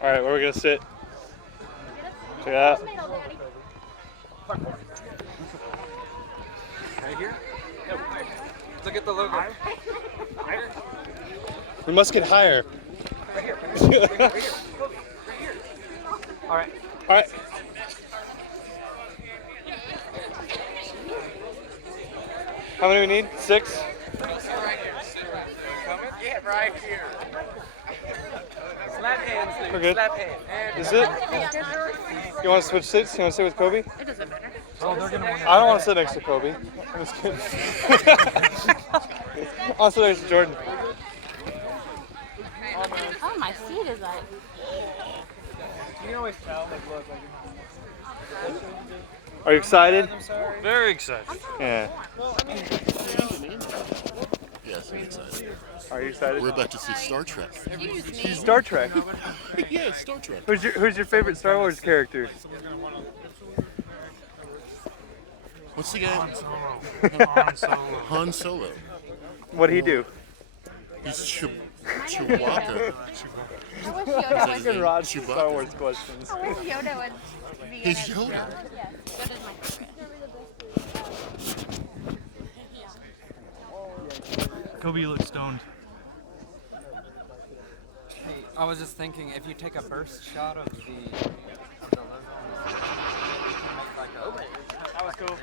All right, where are we gonna sit? Check it out. Right here? Look at the logo. We must get higher. Right here. Right here. Right here. All right. All right. How many we need? 6? Yeah, right here. Slap hands, dude. We're good. Slap hands. Is it? You want to switch seats? You want to sit with Kobe? It doesn't matter. Oh, they're gonna want I don't want to sit next to Kobe. I'm just kidding. I'll sit next to Jordan. Oh, my seat is like. You can always tell. Like, look, Are you excited? Very excited. Yeah. Yes, I'm excited. Are you excited? We're about to see Star Trek. Star Trek. Yeah, Star Trek. Who's your favorite Star Wars character? What's the guy? Han Solo. What'd he do? He's Chewbacca. I wish Yoda was. Good Rod Chewbacca. Star Wars questions. I wish Yoda would be in He's it. Yoda. Yes, Yoda's my favorite. Kobe looks stoned. Hey, I was just thinking, if you take a burst shot of the logo, make like a. That was cool.